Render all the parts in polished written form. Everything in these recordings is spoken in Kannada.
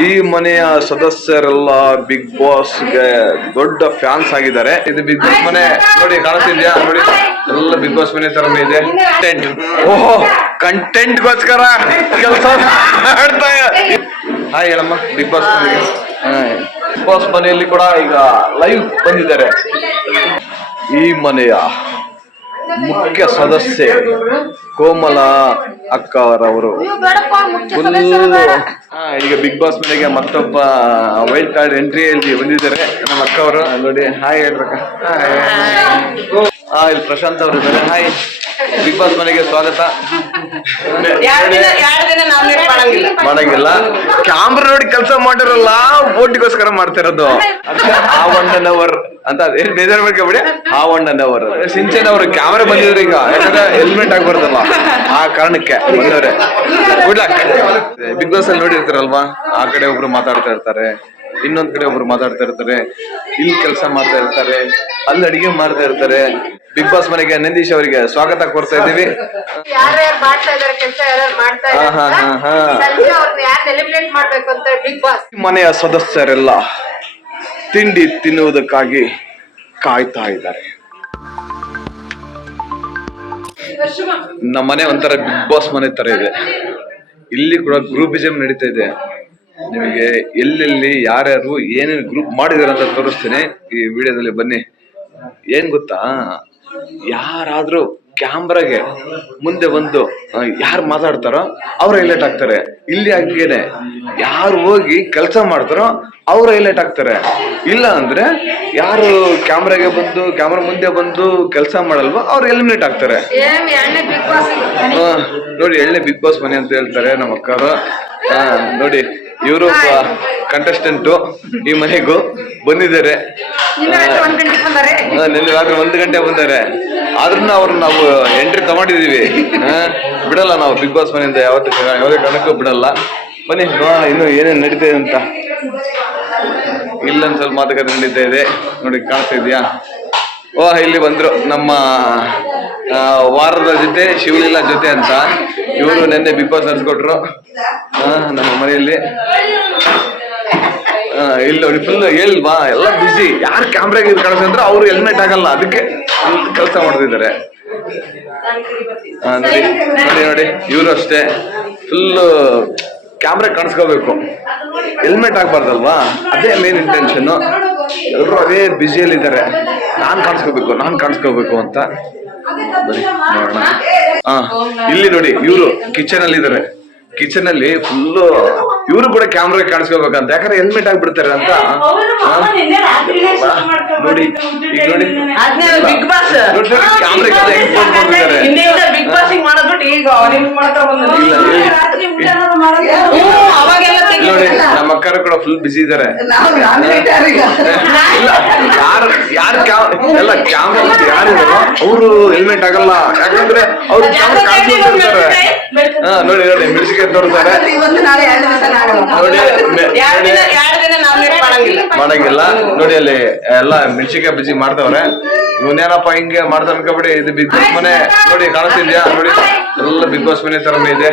ಈ ಮನೆಯ ಸದಸ್ಯರೆಲ್ಲ ಬಿಗ್ ಬಾಸ್ಗೆ ದೊಡ್ಡ ಫ್ಯಾನ್ಸ್ ಆಗಿದ್ದಾರೆ. ಇದು ಬಿಗ್ ಬಾಸ್ ಮನೆ ನೋಡಿ, ಕಾಣಿಸ್ತಿದ್ಯಾ ನೋಡಿ, ಎಲ್ಲ ಬಿಗ್ ಬಾಸ್ ಮನೆ ತರನೇ ಇದೆ. ಓಹೋ, ಕಂಟೆಂಟ್ಗೋಸ್ಕರ ಕೆಲಸ ಮಾಡ್ತಾ. ಹಾಯ್ ಹೇಳಮ್ಮ. ಬಿಗ್ ಬಾಸ್ ಮನೆಗೆ, ಬಿಗ್ ಬಾಸ್ ಮನೆಯಲ್ಲಿ ಕೂಡ ಈಗ ಲೈವ್ ಬಂದಿದ್ದಾರೆ. ಈ ಮನೆಯ ಮುಖ್ಯ ಸದಸ್ಯೆ ಕೋಮಲ ಅಕ್ಕ ಅವರವರು ಈಗ ಬಿಗ್ ಬಾಸ್ ಮನೆಗೆ ಮತ್ತೊಬ್ಬ ವೈಲ್ಡ್ ಕಾರ್ಡ್ ಎಂಟ್ರಿಯಲ್ಲಿ ಬಂದಿದ್ದಾರೆ. ನಮ್ಮ ಅಕ್ಕ ಅವರು ನೋಡಿ, ಹಾಯ್ ಹೇಳ್ಬೇಕ. ಇಲ್ಲಿ ಪ್ರಶಾಂತ್ ಅವರು ಇದ್ದಾರೆ. ಹಾಯ್, ಬಿಗ್ ಬಾಸ್ ಮನೆಗೆ ಸ್ವಾಗತ. ಮಾಡಂಗಿಲ್ಲ, ಕ್ಯಾಮ್ರಾ ನೋಡಿ ಕೆಲಸ ಮಾಡಿರಲ್ಲ, ಓಟಿಗೋಸ್ಕರ ಮಾಡ್ತಿರೋದು. ಆ 1 hour ಅಂತ ಬೇಜಾರು ಮಾಡ್ಕೊಬಿಡಿ. ಆ 1 hour ಸಿಂಚನ್ ಅವರು ಕ್ಯಾಮ್ರಾ ಬಂದಿದ್ರು ಈಗ, ಯಾಕಂದ್ರೆ ಹೆಲ್ಮೆಟ್ ಆಗ್ಬಾರ್ದಲ್ಲ, ಆ ಕಾರಣಕ್ಕೆ ಬಂದವ್ರೆ. Good luck. ಬಿಗ್ ಬಾಸ್ ಅಲ್ಲಿ ನೋಡಿರ್ತಾರಲ್ವಾ, ಆ ಕಡೆ ಒಬ್ರು ಮಾತಾಡ್ತಾ ಇರ್ತಾರೆ, ಇನ್ನೊಂದ್ ಕಡೆ ಒಬ್ರು ಮಾತಾಡ್ತಾ ಇರ್ತಾರೆ, ಇಲ್ಲಿ ಕೆಲಸ ಮಾಡ್ತಾ ಇರ್ತಾರೆ, ಅಲ್ಲಿ ಅಡಿಗೆ ಮಾಡ್ತಾ ಇರ್ತಾರೆ. ಬಿಗ್ ಬಾಸ್ ಮನೆಗೆ ನಂದೀಶ್ ಅವರಿಗೆ ಸ್ವಾಗತ ಕೋರ್ತಾ ಇದ್ದೀವಿ. ಮನೆಯ ಸದಸ್ಯರೆಲ್ಲ ತಿಂಡಿ ತಿನ್ನುವುದಕ್ಕಾಗಿ ಕಾಯ್ತಾ ಇದ್ದಾರೆ. ನಮ್ಮ ಮನೆ ಒಂಥರ ಬಿಗ್ ಬಾಸ್ ಮನೆ ತರ ಇದೆ. ಇಲ್ಲಿ ಕೂಡ ಗ್ರೂಪಿಸಮ್ ನಡೀತಾ ಇದೆ. ನಿಮಗೆ ಎಲ್ಲೆಲ್ಲಿ ಯಾರ್ಯಾರು ಏನೇನು ಗ್ರೂಪ್ ಮಾಡಿದಾರೆ ಅಂತ ತೋರಿಸ್ತೀನಿ ಈ ವಿಡಿಯೋದಲ್ಲಿ. ಬನ್ನಿ. ಏನ್ ಗೊತ್ತಾ, ಯಾರಾದ್ರೂ ಕ್ಯಾಮ್ರಾಗೆ ಮುಂದೆ ಬಂದು ಯಾರು ಮಾತಾಡ್ತಾರೋ ಅವ್ರು ಹೈಲೈಟ್ ಆಗ್ತಾರೆ. ಇಲ್ಲಿ ಹಾಗೇನೆ, ಯಾರು ಹೋಗಿ ಕೆಲಸ ಮಾಡ್ತಾರೋ ಅವ್ರು ಹೈಲೈಟ್ ಆಗ್ತಾರೆ. ಇಲ್ಲ ಅಂದ್ರೆ ಯಾರು ಕ್ಯಾಮ್ರಾಗೆ ಬಂದು ಕ್ಯಾಮ್ರಾ ಮುಂದೆ ಬಂದು ಕೆಲಸ ಮಾಡಲ್ವೋ ಅವ್ರು ಎಲಿಮಿನೇಟ್ ಆಗ್ತಾರೆ. ನೋಡಿ, 2ನೇ ಬಿಗ್ ಬಾಸ್ ಮನೆ ಅಂತ ಹೇಳ್ತಾರೆ ನಮ್ಮ ಅಕ್ಕರು. ನೋಡಿ, ಇವರು ಕಂಟೆಸ್ಟೆಂಟ್ ಈ ಮನೆಗೂ ಬಂದಿದ್ದಾರೆ. ನಿನ್ನೆ ರಾತ್ರಿ 1 ಗಂಟೆ ಬಂದಾರೆ. ಆದ್ರೂ ನಾವು ಎಂಟ್ರಿ ತಗೊಂಡಿದೀವಿ. ಬಿಡಲ್ಲ ನಾವು ಬಿಗ್ ಬಾಸ್ ಮನೆಯಿಂದ ಯಾವುದೇ ಕಾರಣಕ್ಕೂ ಬಿಡಲ್ಲ. ಬನ್ನಿ ನೋಡೋಣ ಇನ್ನು ಏನೇನ್ ನಡೀತಾ ಇದೆ ಅಂತ. ಇಲ್ಲೊಂದ್ ಸ್ವಲ್ಪ ಮಾತುಕತೆ ನಡೀತಾ ಇದೆ ನೋಡಿ, ಕಾಣಿಸ್ತಾ ಇದೆಯಾ? ಇಲ್ಲಿ ಬಂದ್ರು ನಮ್ಮ ವಾರದ ಜೊತೆ, ಶಿವಲೀಲಾ ಜೊತೆ ಅಂತ. ಇವರು ನೆನ್ನೆ ಬಿಗ್ ಬಾಸ್ ನಡೆಸ್ಕೊಟ್ರು ನಮ್ಮ ಮನೆಯಲ್ಲಿ. ಇಲ್ಲಿ ನೋಡಿ, ಫುಲ್ ಹೇಳ್ಬಾ ಎಲ್ಲ ಬಿಸಿ. ಯಾರು ಕ್ಯಾಮ್ರಾಗೆ ಕಾಣಿಸ್ತಾರೆ ಅವ್ರು ಹೆಲ್ಮೆಟ್ ಆಗಲ್ಲ, ಅದಕ್ಕೆ ಕೆಲಸ ಮಾಡ್ತಿದ್ದಾರೆ. ನೋಡಿ ನೋಡಿ, ಇವರು ಅಷ್ಟೇ ಫುಲ್ ಕ್ಯಾಮ್ರಾ ಕಾಣಿಸ್ಕೋಬೇಕು, ಹೆಲ್ಮೆಟ್ ಆಗ್ಬಾರ್ದಲ್ವಾ, ಅದೇ ಮೇನ್ ಇಂಟೆನ್ಷನ್. ಎಲ್ಲರೂ ಅದೇ ಬ್ಯುಸಿಯಲ್ಲಿದ್ದಾರೆ, ನಾನ್ ಕಾಣಿಸ್ಕೋಬೇಕು ಅಂತ. ಬನ್ನಿ ನೋಡೋಣ. ಇಲ್ಲಿ ನೋಡಿ, ಇವರು ಕಿಚನ್ ಅಲ್ಲಿ ಇದಾರೆ. ಕಿಚನ್ ಅಲ್ಲಿ ಫುಲ್ ಇವರು ಕೂಡ ಕ್ಯಾಮ್ರಾಗೆ ಕಾಣಿಸ್ಕೋಬೇಕಂತ, ಯಾಕಂದ್ರೆ ಹೆಲ್ಮೆಟ್ ಆಗ್ಬಿಡ್ತಾರೆ ಅಂತ. ನೋಡಿ ಈಗ ನೋಡಿ, ನೋಡಿ ನಮ್ಮ ಅಕ್ಕರು ಕೂಡ ಫುಲ್ ಬಿಸಿ ಇದಾರೆ. ಎಲ್ಲ ಕ್ಯಾಮ್ರಾ ಯಾರಿದಾರೋ ಅವರು ಹೆಲ್ಮೆಟ್ ಆಗಲ್ಲ, ಯಾಕಂದ್ರೆ ಅವ್ರು ಕ್ಯಾಮ್ರಾ ಕಾಣಿಸ್ಕೊಳ್ತಿರ್ತಾರೆ. ನೋಡಿ ನೋಡಿ, ಮೆಣಸಿಗೆ ತೋರ್ತಾರೆ ಮಾಡಂಗಿಲ್ಲ. ನೋಡಿ ಅಲ್ಲಿ ಎಲ್ಲ ಮೆಣಸಿಕಾಯಿ ಬಜ್ಜಿ ಮಾಡ್ತವ್ರೆ. ಇವನೇನಪ್ಪ ಹಿಂಗೆ ಮಾಡ್ತಾ ಅನ್ಕೋಬಿಡಿ. ಇದು ಬಿಗ್ ಬಾಸ್ ಮನೆ ನೋಡಿ, ಕಾಣಿಸ್ತಿದ್ಯಾ ನೋಡಿ, ಎಲ್ಲ ಬಿಗ್ ಬಾಸ್ ಮನೆ ತರನೇ ಇದೆ.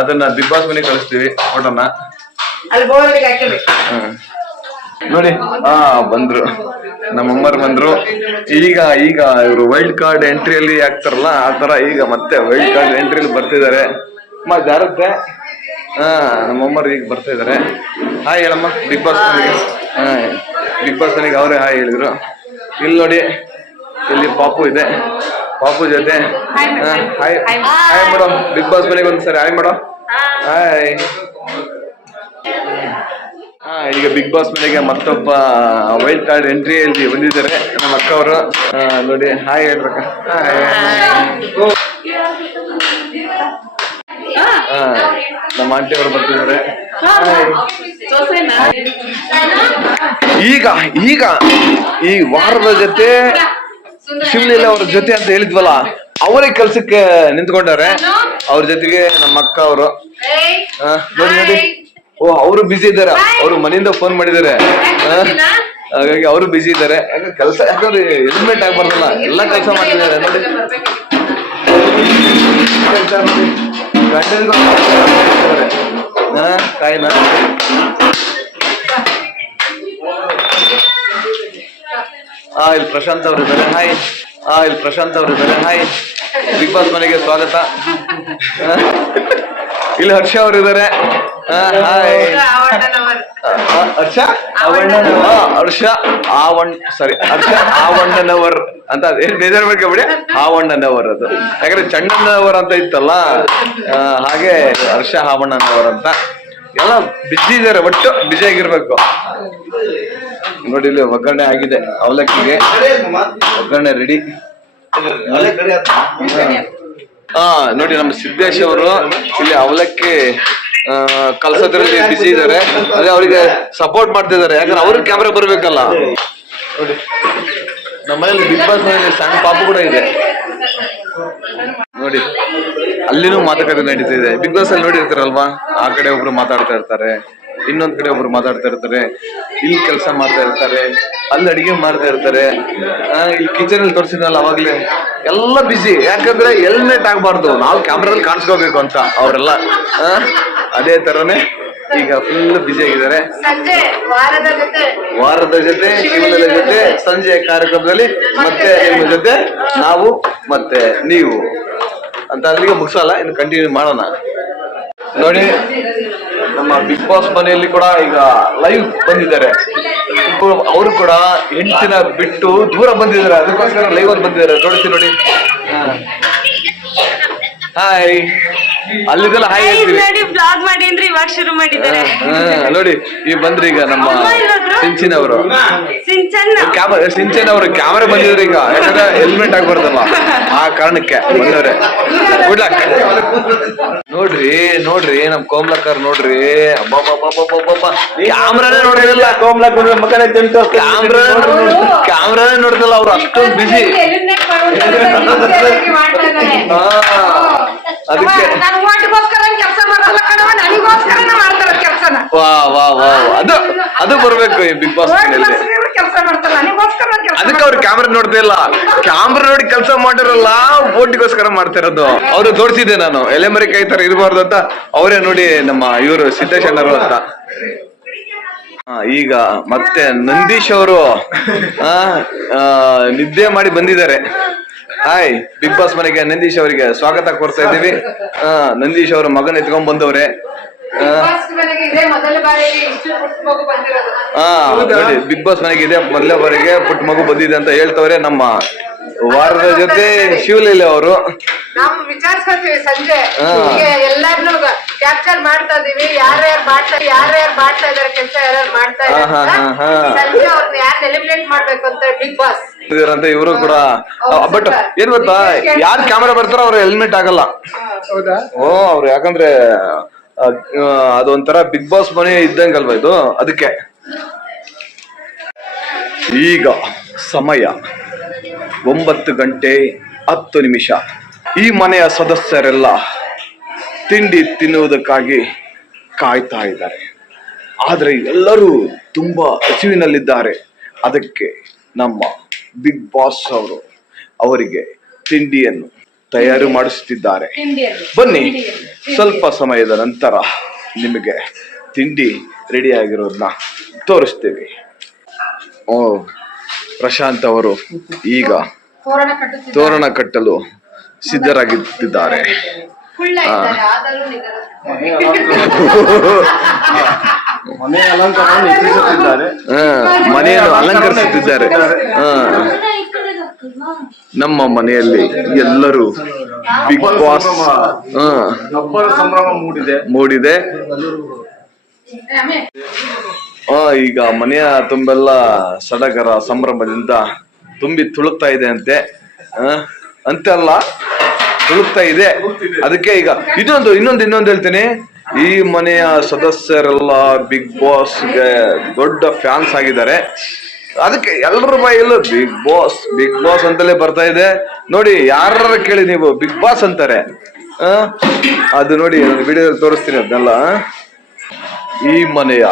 ಅದನ್ನ ಬಿಗ್ ಬಾಸ್ ಮನೆ ಕಳಿಸ್ತೀವಿ ಫೋಟೋನ. ನೋಡಿ, ಬಂದ್ರು ನಮ್ಮಮ್ಮರು ಬಂದ್ರು. ಈಗ ಇವರು ವೈಲ್ಡ್ ಕಾರ್ಡ್ ಎಂಟ್ರಿಯಲ್ಲಿ ಆಗ್ತಾರಲ್ಲ, ಆ ತರ ಈಗ ಮತ್ತೆ ವೈಲ್ಡ್ ಕಾರ್ಡ್ ಎಂಟ್ರಿಯಲ್ಲಿ ಬರ್ತಿದ್ದಾರೆ. ಜಾರತ್ತೆ. ನಮ್ಮಮ್ಮರು ಈಗ ಬರ್ತಾ ಇದಾರೆ. ಹಾಯ್ ಹೇಳಮ್ಮ. ಬಿಗ್ ಬಾಸ್ ಮನೆಗೆ, ಬಿಗ್ ಬಾಸ್ ಮನೆಗೆ ಅವರೇ ಹಾಯ್ ಹೇಳಿದ್ರು. ಇಲ್ಲಿ ನೋಡಿ, ಇಲ್ಲಿ ಪಾಪು ಇದೆ, ಪಾಪು ಜೊತೆ ಹಾಯ್ ಹಾಯ್ ಮಾಡೋ. ಬಿಗ್ ಬಾಸ್ ಮನೆಗೆ ಒಂದ್ಸರಿ ಹಾಯ್ ಮಾಡೋ. ಹಾಯ್. ಈಗ ಬಿಗ್ ಬಾಸ್ ಮನೆಗೆ ಮತ್ತೊಬ್ಬ ವೈಲ್ಡ್ ಕಾರ್ಡ್ ಎಂಟ್ರಿಯಲ್ಲಿ ಬಂದಿದ್ದಾರೆ ನಮ್ಮ ಅಕ್ಕ ಅವರು. ನೋಡಿ, ಹಾಯ್ ಹೇಳ್ಬೇಕ. ನಮ್ಮ ಆಂಟಿ ಅವರು ಬರ್ತಿದ್ದಾರೆ. ಈಗ ಈ ವಾರದ ಜೊತೆ ಶಿವಲೀಲಾ ಅವ್ರ ಜೊತೆ ಅಂತ ಹೇಳಿದ್ವಲ್ಲ, ಅವರೇ ಕೆಲ್ಸಕ್ಕೆ ನಿಂತ್ಕೊಂಡವ್ರೆ. ಅವ್ರ ಜೊತೆಗೆ ನಮ್ಮ ಅಕ್ಕ ಅವರು. ನೋಡಿ ನೋಡಿ, ಅವರು ಬಿಸಿ ಇದ್ದಾರೆ. ಅವರು ಮನೆಯಿಂದ ಫೋನ್ ಮಾಡಿದ್ದಾರೆ, ಹಾಗಾಗಿ ಅವರು ಬಿಸಿ ಇದ್ದಾರೆ. ಯಾಕಂದ್ರೆ ಕೆಲಸ, ಯಾಕಂದ್ರೆ ಹೆಲ್ಮೆಟ್ ಆಗ್ಬಾರ್ದಲ್ಲ, ಎಲ್ಲಾ ಕೆಲಸ ಮಾಡ್ತಿದ್ದಾರೆ. ನೋಡಿ ಕಾಯಿನ ಇಲ್ಲಿ ಪ್ರಶಾಂತ್ ಅವರು ಇದ್ದಾರೆ. ಹಾಯ್. ಇಲ್ಲಿ ಪ್ರಶಾಂತ್ ಅವರು ಇದ್ದಾರೆ. ಹಾಯ್. ಬಿಗ್ ಬಾಸ್ ಮನೆಗೆ ಸ್ವಾಗತ. ಇಲ್ಲಿ ಹರ್ಷ ಅವರು ಇದ್ದಾರೆ. ಹಾಯ್. ಹರ್ಷ ಹರ್ಷ ಆವಣ್ಣನವರ್ ಅಂತ ಬೇಜಾರು ಮಾಡ್ಕೊಬಿಡಿ. ಆವಣ್ಣನವರ್ ಅದು ಯಾಕಂದ್ರೆ ಚಣ್ಣಣ್ಣನವರ್ ಅಂತ ಇತ್ತಲ್ಲ, ಹಾಗೆ ಹರ್ಷ ಆವಣ್ಣನವರ್ ಅಂತ. ಎಲ್ಲ ಬಿಜಿ ಇದಾರೆ, ಒಟ್ಟು ಬಿಜಿ ಆಗಿರ್ಬೇಕು. ನೋಡಿ ಇಲ್ಲಿ ಒಗ್ಗರಣೆ ಆಗಿದೆ, ಅವಲಕ್ಕಿಗೆ ಒಗ್ಗರಣೆ ರೆಡಿ. ನೋಡಿ ನಮ್ಮ ಸಿದ್ದೇಶ್ ಅವರು ಇಲ್ಲಿ ಅವಲಕ್ಕಿ ಕಲ್ಸೋದ್ರಲ್ಲಿ ಬಿಸಿ ಇದಾರೆ. ಅದೇ ಅವರಿಗೆ ಸಪೋರ್ಟ್ ಮಾಡ್ತಿದ್ದಾರೆ, ಯಾಕಂದ್ರೆ ಅವ್ರಿಗೆ ಕ್ಯಾಮ್ರಾ ಬರ್ಬೇಕಲ್ಲ. ನೋಡಿ ನಮ್ಮನೇಲಿ ಬಿಗ್ ಬಾಸ್ ಮನೇಲಿ ಸಣ್ಣ ಪಾಪು ಕೂಡ ಇದೆ ನೋಡಿ. ಅಲ್ಲಿನೂ ಮಾತುಕತೆ ನಡೀತಿದೆ. ಬಿಗ್ ಬಾಸ್ ಅಲ್ಲಿ ನೋಡಿರ್ತಾರಲ್ವಾ, ಆ ಕಡೆ ಒಬ್ರು ಮಾತಾಡ್ತಾ ಇರ್ತಾರೆ, ಇನ್ನೊಂದ್ ಕಡೆ ಒಬ್ರು ಮಾತಾಡ್ತಾ ಇರ್ತಾರೆ, ಇಲ್ಲಿ ಕೆಲಸ ಮಾಡ್ತಾ ಇರ್ತಾರೆ, ಅಲ್ಲಿ ಅಡಿಗೆ ಮಾಡ್ತಾ ಇರ್ತಾರೆ. ಇಲ್ಲಿ ಕಿಚನ್ ಅಲ್ಲಿ ತೋರಿಸಿದ್ನಲ್ಲ ಅವಾಗ್ಲೇ, ಎಲ್ಲ ಬಿಸಿ. ಯಾಕಂದ್ರೆ ಹೆಲ್ಮೆಟ್ ಆಗ್ಬಾರ್ದು, ನಾವು ಕ್ಯಾಮ್ರಾದಲ್ಲಿ ಕಾಣಿಸ್ಕೋಬೇಕು ಅಂತ ಅವರೆಲ್ಲ. ಅದೇ ತರನೇ ಈಗ ಫುಲ್ ಬಿಸಿ ಆಗಿದ್ದಾರೆ. ವಾರದ ಜೊತೆ ಶಿವನ ಜೊತೆ ಸಂಜೆ ಕಾರ್ಯಕ್ರಮದಲ್ಲಿ ಮತ್ತೆ ನಿಮ್ಮ ಜೊತೆ ನಾವು ಮತ್ತೆ ನೀವು ಅಂತ ಅಲ್ಲಿಗೆ ಮುಗಿಸಲ್ಲ, ಇನ್ನು ಕಂಟಿನ್ಯೂ ಮಾಡೋಣ. ನೋಡಿ ನಮ್ಮ ಬಿಗ್ ಬಾಸ್ ಮನೆಯಲ್ಲಿ ಕೂಡ ಈಗ ಲೈವ್ ಬಂದಿದ್ದಾರೆ. ಅವರು ಕೂಡ ಹೆಂಡತಿನ ಬಿಟ್ಟು ದೂರ ಬಂದಿದ್ದಾರೆ, ಅದಕ್ಕೋಸ್ಕರ ಲೈವ್ ಅಲ್ಲಿ ಬಂದಿದ್ದಾರೆ. ತೋರಿಸ್ತೀನಿ ನೋಡಿ. ಹಾಯ್. ಅಲ್ಲಿದೆಲ್ಲ ಹಾಯ್ ಬ್ಲಾಗ್ ಮಾಡಿ ಅಂದ್ರೆ ಇವಾಗ ಶುರು ಮಾಡಿದ್ದಾರೆ. ನೋಡಿ ಈಗ ಬಂದ್ರಿ ಈಗ ನಮ್ಮ ಸಿಂಚನ್ ಅವರು. ಸಿಂಚನ್ ಅವರು ಕ್ಯಾಮರಾ ಬಂದಿದ್ರು ಈಗ, ಯಾಕಂದ್ರೆ ಹೆಲ್ಮೆಟ್ ಆಗ್ಬಾರ್ದಲ್ಲ, ಆ ಕಾರಣಕ್ಕೆ ಬಂದವ್ರೆ. ನೋಡ್ರಿ ನೋಡ್ರಿ ನಮ್ ಕೋಮ್ಲಕ್ಕರ್ ನೋಡ್ರಿ, ಕ್ಯಾಮ್ರಾನೇ ನೋಡಿರಲ್ಲ. ಕ್ಯಾಮ್ರಾನೇ ನೋಡಿದಲ್ಲ, ಅವ್ರು ಅಷ್ಟೊಂದು ಬಿಸಿ. ಅದಕ್ಕೆ ಅದು ಬರ್ಬೇಕು ಬಿಗ್ ಬಾಸ್ ಅದಕ್ಕೆ ಅವ್ರು ಕ್ಯಾಮ್ರಾ ನೋಡ್ತಾ ಇಲ್ಲ. ಕ್ಯಾಮ್ರಾ ನೋಡಿ ಕೆಲಸ ಮಾಡಿರಲ್ಲ, ಓಟಿಗೋಸ್ಕರ ಮಾಡ್ತಾ ಇರೋದು. ಅವ್ರು ತೋರಿಸಿದೆ ನಾನು, ಎಲೆಮರಿ ಕೈ ತರ ಇರಬಾರ್ದು ಅಂತ. ಅವರೇ ನೋಡಿ ನಮ್ಮ ಇವರು ಸಿದ್ದೇಶ್ ಅಣ್ಣರು ಅಂತ. ಈಗ ಮತ್ತೆ ನಂದೀಶ್ ಅವರು ನಿದ್ದೆ ಮಾಡಿ ಬಂದಿದ್ದಾರೆ. ಹಾಯ್. ಬಿಗ್ ಬಾಸ್ ಮನೆಗೆ ನಂದೀಶ್ ಅವರಿಗೆ ಸ್ವಾಗತ ಕೋರ್ತಾ ಇದ್ದೀವಿ. ನಂದೀಶ್ ಅವರ ಮಗನ ಎತ್ಕೊಂಡ್ ಬಂದವ್ರೆ. ನೋಡಿ ಬಿಗ್ ಬಾಸ್ ಮನೆಗೆ ಇದೆ ಮೊದಲೇ ಬಾರಿಗೆ ಪುಟ್ಟ ಮಗು ಬಂದಿದೆ ಅಂತ ಹೇಳ್ತವ್ರೆ ನಮ್ಮ ವಾರದ ಜೊತೆ ಶಿವಲೀಲೆ ಅವರು. ನಾವು ವಿಚಾರಿಸ್ಕೊಳ್ತೀವಿ ಸಂಜೆ, ಎಲ್ಲಾರ್ನು ಕ್ಯಾಪ್ಚರ್ ಮಾಡ್ತಾ ಇದೀವಿ, ಯಾರ್ಯಾರು ಮಾಡ್ತಾ ಇದಾರೆ ಕೆಲಸ, ಯಾರ್ಯಾರು ಮಾಡ್ತಾ ಇದಾರೆ ಸಂಜೆ ಅವ್ರನ್ನ ಯಾರು ಎಲಿಮಿನೇಟ್ ಮಾಡ್ಬೇಕು ಅಂತ ಬಿಗ್ ಬಾಸ್ ಅಂತ ಇವರು ಕೂಡ. ಬಟ್ ಏನ್ ಗೊತ್ತಾ, ಯಾರು ಕ್ಯಾಮರಾ ಬರ್ತಾರೋ ಅವ್ರು ಹೆಲ್ಮೆಟ್ ಆಗಲ್ಲ. ಅವ್ರು ಯಾಕಂದ್ರೆ ಅದೊಂಥರ ಬಿಗ್ ಬಾಸ್ ಮನೆ ಇದ್ದಂಗಲ್ವಾ ಇದು, ಅದಕ್ಕೆ. ಈಗ ಸಮಯ 9:10. ಈ ಮನೆಯ ಸದಸ್ಯರೆಲ್ಲ ತಿಂಡಿ ತಿನ್ನುವುದಕ್ಕಾಗಿ ಕಾಯ್ತಾ ಇದ್ದಾರೆ. ಆದ್ರೆ ಎಲ್ಲರೂ ತುಂಬಾ ಹಸಿವಿನಲ್ಲಿದ್ದಾರೆ. ಅದಕ್ಕೆ ನಮ್ಮ ಬಿಗ್ ಬಾಸ್ ಅವರು ಅವರಿಗೆ ತಿಂಡಿಯನ್ನು ತಯಾರು ಮಾಡಿಸುತ್ತಿದ್ದಾರೆ. ಬನ್ನಿ, ಸ್ವಲ್ಪ ಸಮಯದ ನಂತರ ನಿಮಗೆ ತಿಂಡಿ ರೆಡಿ ಆಗಿರೋದನ್ನ ತೋರಿಸ್ತೀವಿ. ಪ್ರಶಾಂತ್ ಅವರು ಈಗ ತೋರಣ ಕಟ್ಟಲು ಸಿದ್ಧರಾಗಿದ್ದಾರೆ. ಮನೆಯನ್ನು ಅಲಂಕರಿಸುತ್ತಿದ್ದಾರೆ. ನಮ್ಮ ಮನೆಯಲ್ಲಿ ಎಲ್ಲರೂ ಬಿಗ್ ಬಾಸ್ ಸಂಭ್ರಮ ಮೂಡಿದೆ. ಈಗ ಮನೆಯ ತುಂಬೆಲ್ಲ ಸಡಗರ ಸಂಭ್ರಮದಿಂದ ತುಂಬಿ ತುಳುಕ್ತಾ ಇದೆ ಅಂತೆ. ಅಂತೆಲ್ಲ ತುಳುಕ್ತಾ ಇದೆ. ಅದಕ್ಕೆ ಈಗ ಇನ್ನೊಂದು ಹೇಳ್ತೀನಿ. ಈ ಮನೆಯ ಸದಸ್ಯರೆಲ್ಲ ಬಿಗ್ ಬಾಸ್ಗೆ ದೊಡ್ಡ ಫ್ಯಾನ್ಸ್ ಆಗಿದ್ದಾರೆ. ಅದಕ್ಕೆ ಎಲ್ಲರ ಬಾಯಲ್ಲೂ ಬಿಗ್ ಬಾಸ್ ಅಂತಲೇ ಬರ್ತಾ ಇದೆ. ನೋಡಿ, ಯಾರ ಕೇಳಿ ನೀವು ಬಿಗ್ ಬಾಸ್ ಅಂತಾರೆ. ಅದು ನೋಡಿ ವಿಡಿಯೋದಲ್ಲಿ ತೋರಿಸ್ತೀನಿ ಅದನ್ನೆಲ್ಲ. ಈ ಮನೆಯ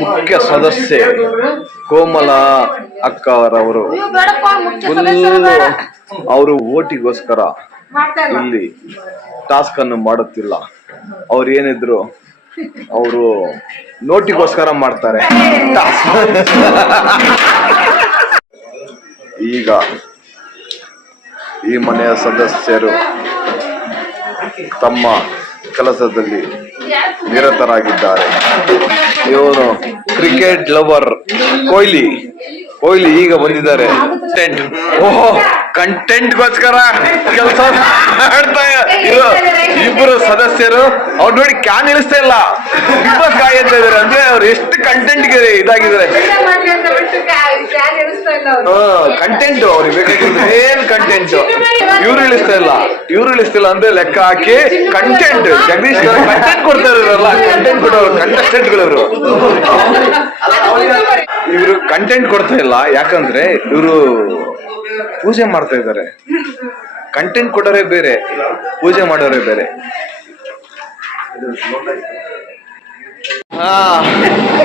ಮುಖ್ಯ ಸದಸ್ಯೆ ಕೋಮಲ ಅಕ್ಕ ಅವರು ಅವರು ಓಟಿಗೋಸ್ಕರ ಮಾಡ್ತಾ ಇಲ್ಲ. ಇಲ್ಲಿ ಟಾಸ್ಕ್ ಅನ್ನು ಮಾಡುತ್ತಿಲ್ಲ. ಅವ್ರು ಏನಿದ್ರು ಅವರು ನೋಟಿಗೋಸ್ಕರ ಮಾಡ್ತಾರೆ ಟಾಸ್ಕ್. ಈಗ ಈ ಮನೆಯ ಸದಸ್ಯರು ತಮ್ಮ ಕೆಲಸದಲ್ಲಿ ನಿರತರಾಗಿದ್ದಾರೆ. ಇವನು ಕ್ರಿಕೆಟ್ ಲವರ್ ಕೊಹ್ಲಿ ಈಗ ಬಂದಿದ್ದಾರೆ. ಓಹೋ, ಕಂಟೆಂಟ್ಗೋಸ್ಕರ ಕೆಲಸ ಮಾಡ್ತಾ ಇಬ್ಬರು ಸದಸ್ಯರು. ಅವ್ರು ನೋಡಿ ಕ್ಯಾನ್ ಇಳಿಸ್ತಾ ಇಲ್ಲ, ಬಿಗ್ ಬಾಸ್ ಕಾಯ್ತಾ ಇದಾರೆ. ಅಂದ್ರೆ ಅವ್ರು ಎಷ್ಟು ಕಂಟೆಂಟ್ಗೆ ಇದಾಗಿದ್ದಾರೆ. ಕಂಟೆಂಟ್ ಅವ್ರಿಗೆ ಬೇಕಾಗಿರೋದು ಏನ್ ಕಂಟೆಂಟ್. ಇವ್ರು ಇಳಿಸ್ತಿಲ್ಲ ಅಂದ್ರೆ ಲೆಕ್ಕ ಹಾಕಿ ಕಂಟೆಂಟ್. ಜಗದೀಶ್ ಕಂಟೆಂಟ್ ಕೊಡ್ತಾ ಇರೋರಲ್ಲ, ಕಂಟೆಂಟ್ ಕೊಡೋರು ಕಂಟೆಸ್ಟೆಂಟ್ಗಳು ಇವರು ಕಂಟೆಂಟ್ ಕೊಡ್ತಾ ಇಲ್ಲ. ಯಾಕಂದ್ರೆ ಇವರು ಪೂಜೆ ಮಾಡ್ತಾ ಇದ್ದಾರೆ. ಕಂಟೆಂಟ್ ಕೊಡೋರೇ ಬೇರೆ, ಪೂಜೆ ಮಾಡೋರೇ ಬೇರೆ.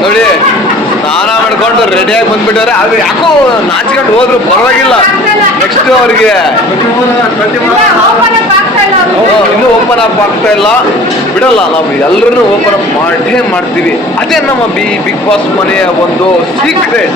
ನೋಡಿ, ಸ್ನಾನ ಮಾಡ್ಕೊಂಡು ರೆಡಿಯಾಗಿ ಬಂದ್ಬಿಟ್ಟಾರೆ. ಆದ್ರೆ ಯಾಕೋ ನಾಚ್ಕೊಂಡು ಹೋದ್ರು ಪರವಾಗಿಲ್ಲ. ನೆಕ್ಸ್ಟ್ ಅವ್ರಿಗೆ ಇನ್ನೂ ಓಪನ್ ಅಪ್ ಆಗ್ತಾ ಇಲ್ಲ. ಬಿಡಲ್ಲ, ನಾವು ಎಲ್ಲರನ್ನು ಓಪನ್ ಅಪ್ ಮಾಡೇ ಮಾಡ್ತೀವಿ. ಅದೇ ನಮ್ಮ ಬಿಗ್ ಬಾಸ್ ಮನೆಯ ಒಂದು ಸೀಕ್ರೆಟ್.